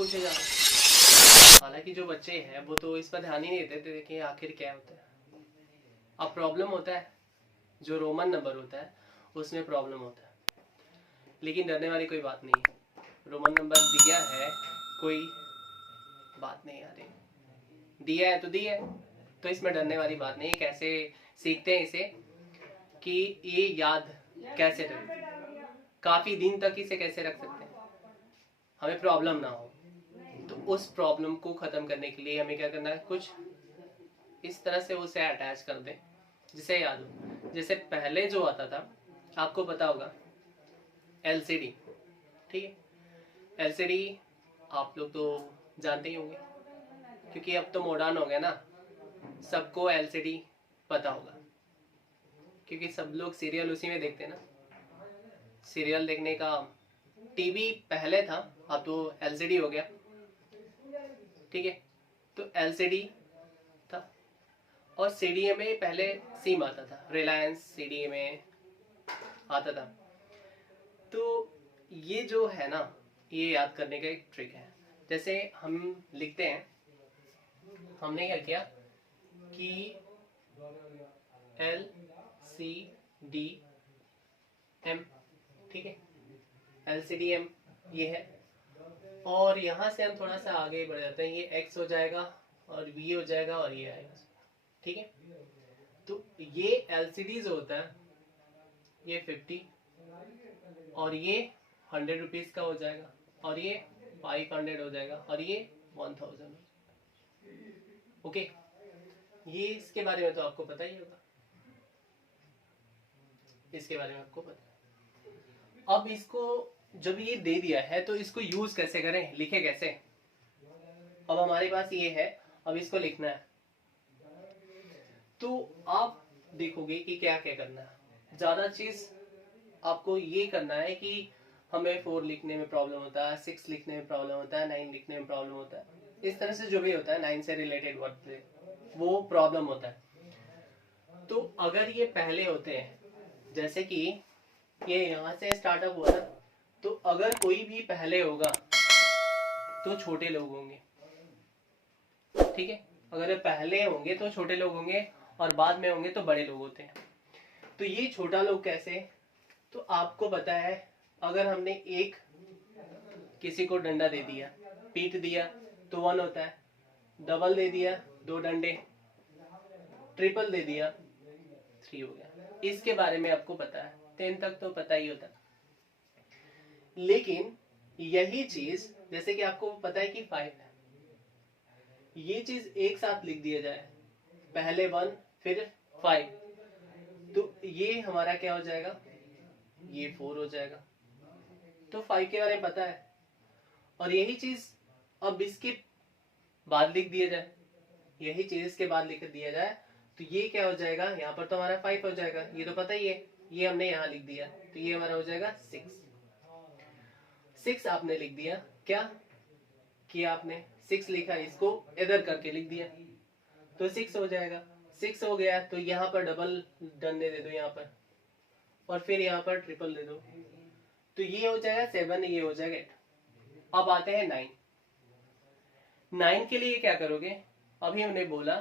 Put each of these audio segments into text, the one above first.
पूछे जा रहे हैं। हालांकि जो बच्चे हैं वो तो इस पर ध्यान ही नहीं देते थे कि आखिर क्या होता है। अब प्रॉब्लम होता है, जो रोमन नंबर होता है उसमें प्रॉब्लम होता है, लेकिन डरने वाली कोई बात नहीं है। रोमन नंबर दिया है, कोई बात नहीं आ रही, दिया है तो दिया है, तो इसमें डरने वाली बात नहीं है। कैसे सीखते हैं इसे, कि ये याद कैसे रखें, काफी दिन तक इसे कैसे रख सकते हैं, हमें प्रॉब्लम ना हो। तो उस प्रॉब्लम को खत्म करने के लिए हमें क्या करना है, कुछ इस तरह से उसे अटैच कर दें जिसे याद हो। जैसे पहले जो आता था, आपको पता होगा, एलसीडी। ठीक है, एलसीडी आप लोग तो जानते ही होंगे, क्योंकि अब तो मॉडर्न हो गया ना, सबको एलसीडी पता होगा, क्योंकि सब लोग सीरियल उसी में देखते हैं ना। सीरियल देखने का टीवी पहले था, अब तो एलसीडी हो गया। ठीक है, तो एलसीडी था, और सीडीएमए पहले सिम आता था, रिलायंस सीडीएमए आता था। तो ये जो है ना, ये याद करने का एक ट्रिक है। जैसे हम लिखते हैं, हमने क्या किया कि एल सी डी एम, ठीक है, एल सी डी एम ये है, और यहां से हम थोड़ा सा आगे बढ़ जाते हैं, ये एक्स हो जाएगा और वी हो जाएगा और ये आएगा। ठीक है, तो ये एलसीडी जो होता है ये 50 और ये 100 रुपीज का हो जाएगा, और ये 500 हो जाएगा, और ये 1000। ओके, ये इसके बारे में तो आपको पता ही होगा, इसके बारे में आपको पता है। अब इसको जब ये दे दिया है तो इसको यूज कैसे करें, लिखे कैसे। अब हमारे पास ये है, अब इसको लिखना है, तो आप देखोगे कि क्या क्या करना है। ज्यादा चीज आपको ये करना है कि हमें 4 लिखने में प्रॉब्लम होता है, 6 लिखने में प्रॉब्लम होता है, 9 लिखने में प्रॉब्लम होता है, इस तरह से जो भी होता है 9 से रिलेटेड वर्ड से वो प्रॉब्लम होता है। तो अगर ये पहले होते हैं, जैसे कि ये यहाँ से स्टार्टअप हुआ था, तो अगर कोई भी पहले होगा तो छोटे लोग होंगे। ठीक है, अगर पहले होंगे तो छोटे लोग होंगे, और बाद में होंगे तो बड़े लोग होते हैं। तो ये छोटा लोग कैसे, तो आपको पता है, अगर हमने एक किसी को डंडा दे दिया, पीट दिया, तो 1 होता है, डबल दे दिया 2 डंडे, ट्रिपल दे दिया 3 हो गया। इसके बारे में आपको पता है, 10 तक तो पता ही होता है। लेकिन यही चीज, जैसे कि आपको पता है कि 5 है, ये चीज एक साथ लिख दिया जाए, पहले 1 फिर 5, तो ये हमारा क्या हो जाएगा, ये 4 हो जाएगा। तो 5 के बारे में पता है, और यही चीज अब इसके बाद लिख दिया जाए, यही चीज इसके बाद लिख दिया जाए, तो ये क्या हो जाएगा, यहाँ पर तो हमारा 5 हो जाएगा, ये तो पता ही है, ये हमने यहाँ लिख दिया, तो ये हमारा हो जाएगा 6 आपने लिख दिया, क्या किया आपने, 6 लिखा, इसको इधर करके लिख दिया, तो 6 हो जाएगा। 6 हो गया, तो यहाँ पर डबल डंडे दे दो यहाँ पर, और फिर यहाँ पर ट्रिपल दे दो, तो ये हो जाएगा 7, ये हो जाएगा 8। अब आते हैं 9। 9 के लिए क्या करोगे, अभी हमने बोला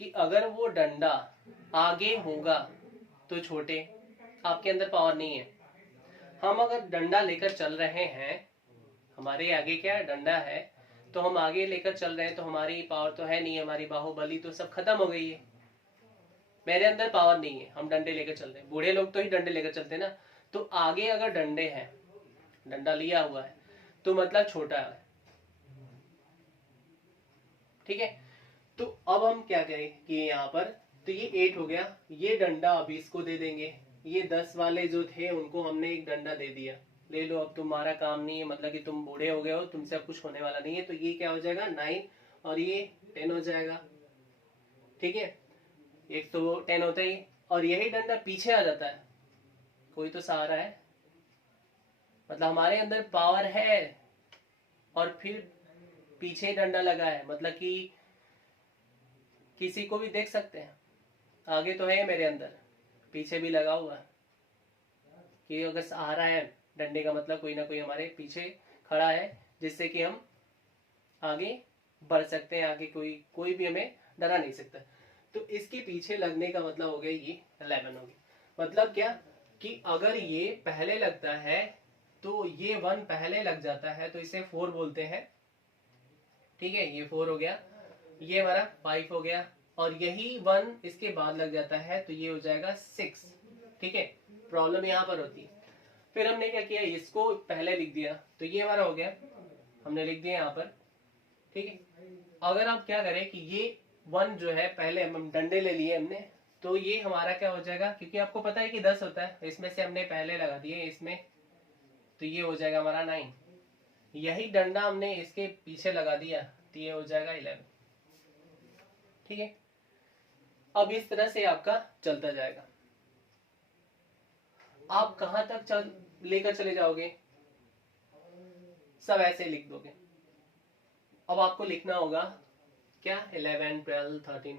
कि अगर वो डंडा आगे होगा तो छोटे, आपके अंदर पावर नहीं है। हम अगर डंडा लेकर चल रहे हैं, हमारे आगे क्या है, डंडा है, तो हम आगे लेकर चल रहे हैं, तो हमारी पावर तो है नहीं, हमारी बाहुबली तो सब खत्म हो गई है, मेरे अंदर पावर नहीं है, हम डंडे लेकर चल रहे हैं। बूढ़े लोग तो ही डंडे लेकर चलते हैं ना, तो आगे अगर डंडे हैं, डंडा लिया हुआ है, तो मतलब छोटा है। ठीक है, तो अब हम क्या करें कि यहाँ पर, तो ये 8 हो गया, ये डंडा अभी इसको दे देंगे, ये 10 वाले जो थे उनको हमने एक डंडा दे दिया, ले लो अब तुम्हारा काम नहीं है, मतलब कि तुम बूढ़े हो गए हो, तुमसे अब कुछ होने वाला नहीं है, तो ये क्या हो जाएगा 9, और ये 10 हो जाएगा। ठीक है, एक तो 10 होता ही, और यही डंडा पीछे आ जाता है, कोई तो सहारा है, मतलब हमारे अंदर पावर है, और फिर पीछे डंडा लगा है, मतलब कि किसी को भी देख सकते हैं, आगे तो है मेरे अंदर, पीछे भी लगा हुआ है, कि अगर सहारा है डंडे का, मतलब कोई ना कोई हमारे पीछे खड़ा है, जिससे कि हम आगे बढ़ सकते हैं, आगे कोई भी हमें डरा नहीं सकता। तो इसके पीछे लगने का मतलब हो गया ये 11 हो गया। मतलब क्या कि अगर ये पहले लगता है तो ये 1 पहले लग जाता है तो इसे 4 बोलते हैं। ठीक है, ये 4 हो गया, ये हमारा 5 हो गया, और यही 1 इसके बाद लग जाता है तो ये हो जाएगा 6। ठीक है, प्रॉब्लम यहाँ पर होती है। फिर हमने क्या किया, इसको पहले लिख दिया तो ये हमारा हो गया, हमने लिख दिया यहाँ पर। ठीक है, अगर आप क्या करें कि ये 1 जो है पहले हम डंडे ले लिए हमने, तो ये हमारा क्या हो जाएगा, क्योंकि आपको पता है कि 10 होता है, इसमें से हमने पहले लगा दिए इसमें, तो ये हो जाएगा हमारा 9। यही डंडा हमने इसके पीछे लगा दिया तो ये हो जाएगा 11। ठीक है, अब इस तरह से आपका चलता जाएगा। आप कहां तक लेकर चले जाओगे, सब ऐसे लिख दोगे। अब आपको लिखना होगा क्या, 11, 12, 13।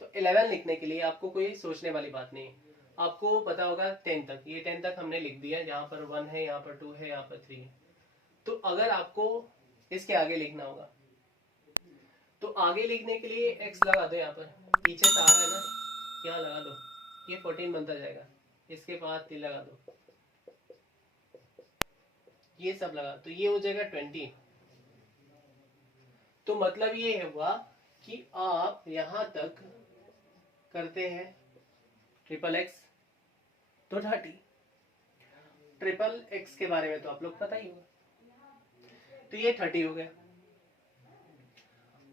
तो 11 लिखने के लिए आपको कोई सोचने वाली बात नहीं है, आपको पता होगा 10 तक। ये 10 तक हमने लिख दिया, यहाँ पर 1 है, यहाँ पर 2 है, यहाँ पर 3 है। तो अगर आपको इसके आगे लिखना होगा तो आगे लिखने के लिए x लगा दो, यहाँ पर पीछे तार है ना, यहाँ लगा दो, ये 14 बनता जाएगा। इसके बाद 3 लगा दो, ये सब लगा, तो ये हो जाएगा 20। तो मतलब ये हुआ कि आप यहां तक करते हैं ट्रिपल एक्स तो 30। ट्रिपल एक्स के बारे में तो आप लोग पता ही होगा। तो ये 30 हो गया।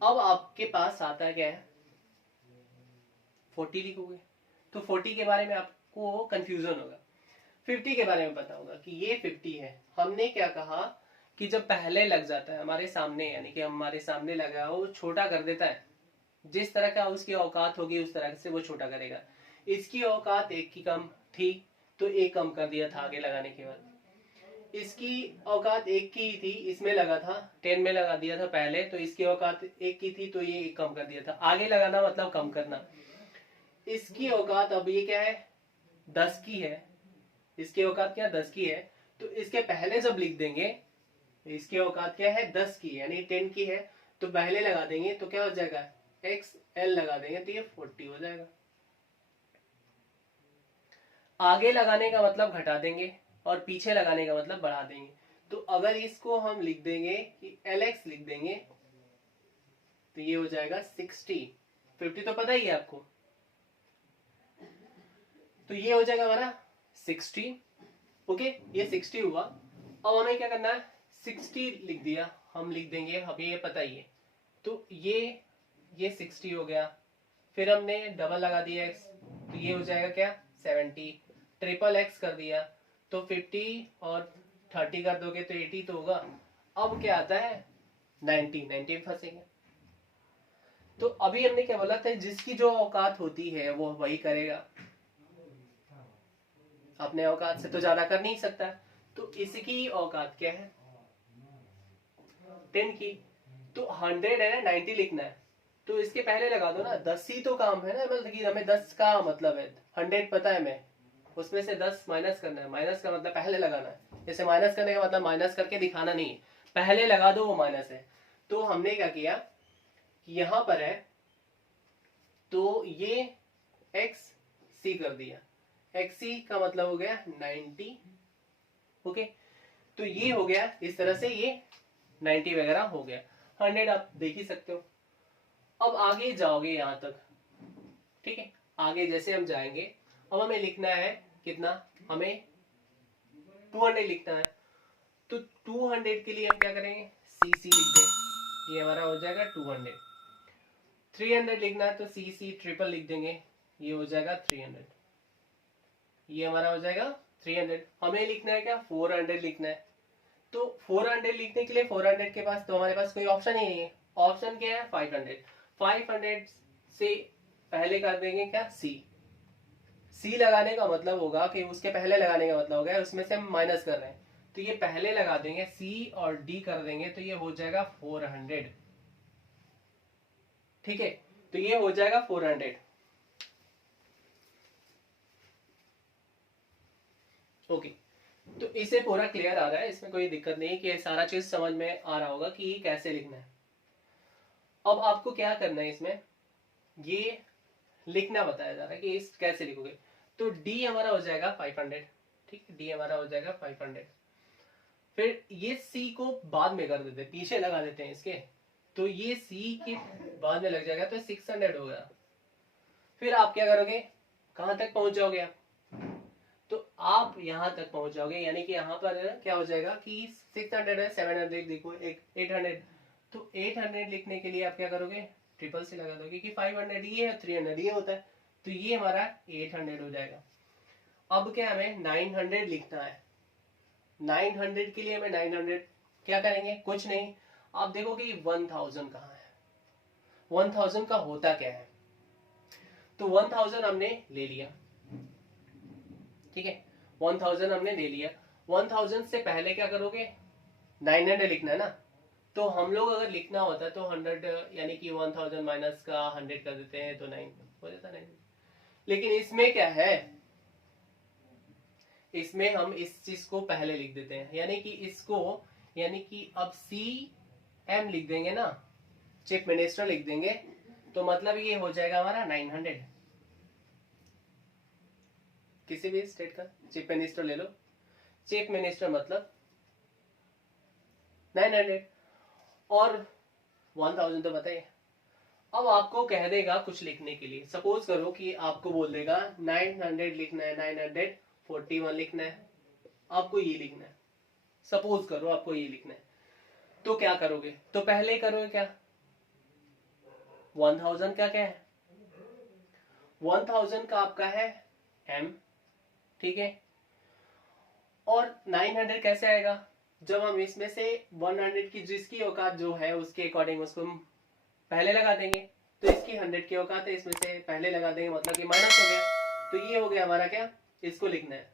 अब आपके पास आता क्या है, 40 लिखोगे। तो 40 के बारे में आपको कंफ्यूजन होगा। 50 के बारे में पता होगा कि ये 50 है। हमने क्या कहा कि जब पहले लग जाता है हमारे सामने, यानी कि हमारे सामने लगा वो छोटा कर देता है। जिस तरह का उसकी औकात होगी उस तरह से वो छोटा करेगा। इसकी औकात 1 की कम थी तो 1 कम कर दिया था आगे लगाने के बाद। इसकी औकात 1 की थी, इसमें लगा था 10 में लगा दिया था पहले, तो इसकी औकात 1 की थी तो ये 1 कम कर दिया था। आगे लगाना मतलब कम करना। इसकी औकात अब ये क्या है, 10 की है। इसकी औकात क्या 10 की है, तो इसके पहले जब लिख देंगे, इसकी औकात क्या है 10 की, यानी 10 की है, तो पहले लगा देंगे तो क्या हो जाएगा, XL लगा देंगे तो ये 40 हो जाएगा। आगे लगाने का मतलब घटा देंगे और पीछे लगाने का मतलब बढ़ा देंगे। तो अगर इसको हम लिख देंगे कि LX लिख देंगे तो ये हो जाएगा 60। 50 तो पता ही है आपको, तो ये हो जाएगा हमारा 60। ओके, ये 60 हुआ। अब हमें क्या करना है, 60 लिख दिया, हम लिख देंगे, हमें ये पता ही है। तो ये 60 हो गया। फिर हमने डबल लगा दिया x, तो ये हो जाएगा क्या 70। ट्रिपल x कर दिया तो 50 और 30 कर दोगे तो 80 तो होगा। अब क्या आता है 90 फंसेंगे। तो अभी हमने क्या बोला था, जिसकी जो औकात होती है वो वही करेगा, अपने औकात से तो ज्यादा कर नहीं सकता। तो इसकी औकात क्या है 10 की, तो 100 है ना, 90 लिखना है तो इसके पहले लगा दो ना, 10 ही तो काम है ना, मतलब कि हमें 10 का मतलब है 100 पता है, मैं उसमें से 10 माइनस करना है। माइनस का मतलब पहले लगाना है, जैसे माइनस करने का मतलब माइनस करके दिखाना नहीं है, पहले लगा दो वो माइनस है। तो हमने क्या किया कि यहां पर है तो ये XC कर दिया, XC का मतलब हो गया 90। ओके, तो ये हो गया इस तरह से, ये 90 वगैरह हो गया। 100 आप देख ही सकते हो। अब आगे जाओगे यहां तक, ठीक है, आगे जैसे हम जाएंगे, अब हमें लिखना है कितना, हमें 200 लिखना है। तो 200 के लिए हम क्या करेंगे, CC लिख दें, ये हमारा हो जाएगा 200। 300 लिखना है तो CC ट्रिपल लिख देंगे, ये हो जाएगा 300। ये हमारा हो जाएगा 300। हमें लिखना है क्या 400 लिखना है। तो 400 लिखने के लिए 400 के पास तो हमारे पास कोई ऑप्शन ही नहीं है। ऑप्शन क्या है 500। 500 से पहले कर देंगे क्या C लगाने का मतलब होगा कि उसके पहले लगाने का मतलब होगा उसमें से हम माइनस कर रहे हैं, तो ये पहले लगा देंगे C और D कर देंगे तो ये हो जाएगा 400। ठीक है, तो ये हो जाएगा 400। ओके, तो इसे पूरा क्लियर आ रहा है, इसमें कोई दिक्कत नहीं कि सारा चीज समझ में आ रहा होगा कि ये कैसे लिखना है। अब आपको क्या करना है, इसमें ये लिखना बताया जा रहा है कि इस कैसे लिखोगे। तो डी हमारा हो जाएगा 500, ठीक है, डी हमारा हो जाएगा 500। फिर ये सी को बाद में कर देते हैं, पीछे लगा देते हैं इसके, तो ये सी के बाद में लग जाएगा, तो 600 हो गया। फिर आप क्या करोगे, कहां तक पहुंच जाओगे आप, तो आप यहां तक पहुंच जाओगे, यानी कि यहां पर क्या हो जाएगा कि 600 है, 700 देखो, 800, तो 800 लिखने के लिए आप क्या करोगे, ट्रिपल से लगा दोगे कि 500 ये है, 300 ये होता है, तो ये हमारा 800 हो जाएगा। अब क्या हमें 900 लिखना है, 900 के लिए हमें 900 क्या करेंगे, कुछ नहीं, आप देखो कि 1000 कहाँ है, 1000 का होता क्या है, तो 1000 हमने ले लिया, ठीक है, 1000 हमने ले लिया। 1000 से पहले क्या करोगे, 900 लिखना है ना, तो हम लोग अगर लिखना होता तो 100 यानी कि 1000 माइनस का 100 कर देते हैं, तो 9 हो जाता 9। लेकिन इसमें क्या है, इसमें हम इस चीज को पहले लिख देते हैं, यानी कि इसको, यानी कि अब CM लिख देंगे ना, चीफ मिनिस्टर लिख देंगे, तो मतलब ये हो जाएगा हमारा 900। किसी भी स्टेट का चीफ मिनिस्टर ले लो, चीफ मिनिस्टर मतलब 900 और 1000 तो बताइए। अब आपको कह देगा कुछ लिखने के लिए, सपोज करो कि आपको बोल देगा 900 लिखना है, 941 लिखना है, आपको ये लिखना है, सपोज करो आपको ये लिखना है, तो क्या करोगे, तो पहले करोगे क्या, 1000 का क्या है, 1000 का आपका है M, ठीक है, और 900 कैसे आएगा, जब हम इसमें से 100 की जिसकी औकात जो है उसके अकॉर्डिंग उसको हम पहले लगा देंगे, तो इसकी 100 की औकात है, इसमें से पहले लगा देंगे, मतलब कि माइनस हो गया, तो ये हो गया हमारा क्या, इसको लिखना है,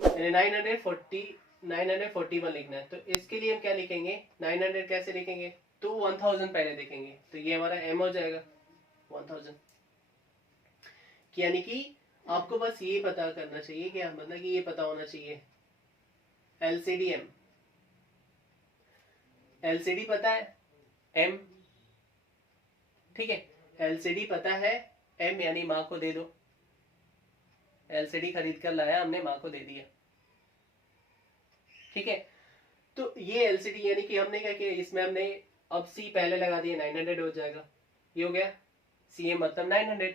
यानी 941 लिखना है, तो इसके लिए हम क्या लिखेंगे, 900 कैसे लिखेंगे, तो 1000 पहले देखेंगे, तो ये हमारा M हो जाएगा 1000। यानी कि आपको बस ये पता करना चाहिए, क्या मतलब कि ये पता होना चाहिए LCD-M, LCD पता है M, ठीक है, LCD पता है M, यानी माँ को दे दो, LCD खरीद कर लाया हमने, माँ को दे दिया, ठीक है, तो ये LCD यानी कि हमने क्या किया, इसमें हमने अब C पहले लगा दिया, 900 हो जाएगा, ये हो गया CM मतलब 900।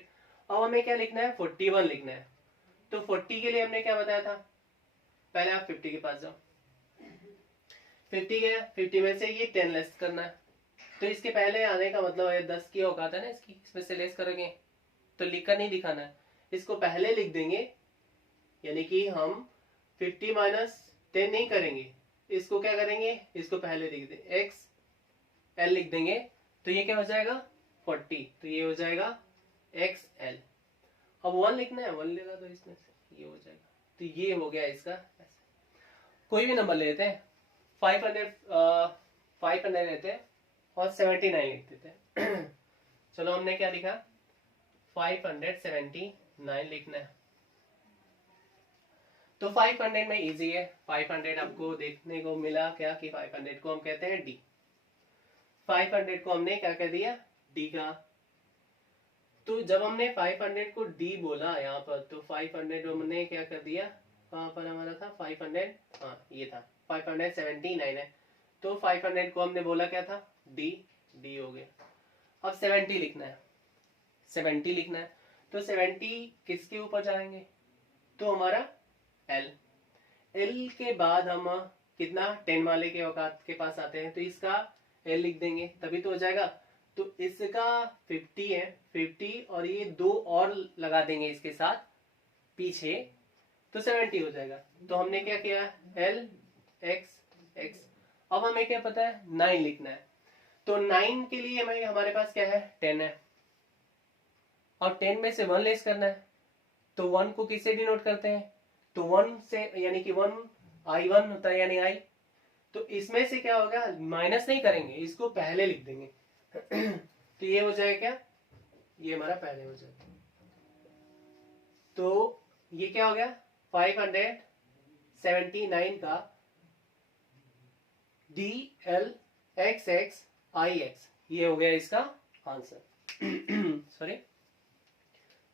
अब हमें क्या लिखना है, 41 लिखना है, तो 40 के लिए हमने क्या बताया था, पहले आप 50 के पास जाओ, 50 गया, 50 में से ये 10 लेस करना है, तो इसके पहले आने का मतलब है 10 की औकात है ना इसकी, इसमें से लेस करेंगे, तो लिखकर नहीं दिखाना है, इसको पहले लिख देंगे, यानी कि हम 50 माइनस 10 नहीं करेंगे, इसको क्या करेंगे, इसको पहले लिख देंगे, XL लिख देंगे, तो ये क्या हो जाएगा 40, तो ये हो जाएगा XL। अब 1 लिखना है, 1 लेगा तो इसमें से ये हो जाएगा, तो ये हो गया इसका। कोई भी नंबर लेते हैं, 500 लेते हैं और 79 लिख देते हैं। चलो हमने क्या लिखा, 579 लिखना है, तो 500 में इजी है, 500 आपको देखने को मिला क्या कि 500 को हम कहते हैं D, 500 को हमने क्या कह दिया, D का, तो जब हमने 500 को D बोला यहाँ पर, तो 500 हमने क्या कर दिया, कहाँ पर हमारा था 500, हाँ ये था 579 है, तो 500 को हमने बोला क्या था D, D हो गया। अब 70 लिखना है, 70 लिखना है, तो 70 किसके ऊपर जाएंगे, तो हमारा L, L के बाद हम कितना 10 वाले के औकात के पास आते हैं, तो इसका L लिख देंगे, तभी तो हो जाएगा, तो इसका 50 है, 50 और ये 2 और लगा देंगे इसके साथ पीछे, तो 70 हो जाएगा। तो हमने क्या किया, L X X। अब हमें क्या पता है 9 लिखना है, तो 9 के लिए हमें हमारे पास क्या है 10 है, और 10 में से 1 लेस करना है, तो 1 को किससे डिनोट करते हैं, तो 1 से, यानी कि 1 I1 होता है, यानी I, तो इसमें से क्या होगा, माइनस नहीं करेंगे, इसको पहले लिख देंगे। तो ये हो जाएगा क्या, ये हमारा पहले हो जाएगा, तो ये क्या हो गया 579 का DL XX IX, ये हो गया इसका आंसर। सॉरी।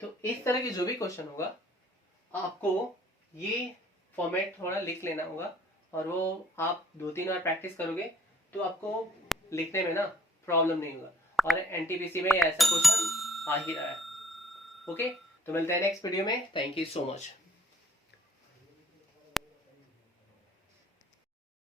तो इस तरह के जो भी क्वेश्चन होगा आपको ये फॉर्मेट थोड़ा लिख लेना होगा, और वो आप 2-3 बार प्रैक्टिस करोगे तो आपको लिखने में ना प्रॉब्लम नहीं होगा। और एनटीपीसी में ऐसा क्वेश्चन आ ही रहा है। ओके, तो मिलते हैं नेक्स्ट वीडियो में। Thank you so much.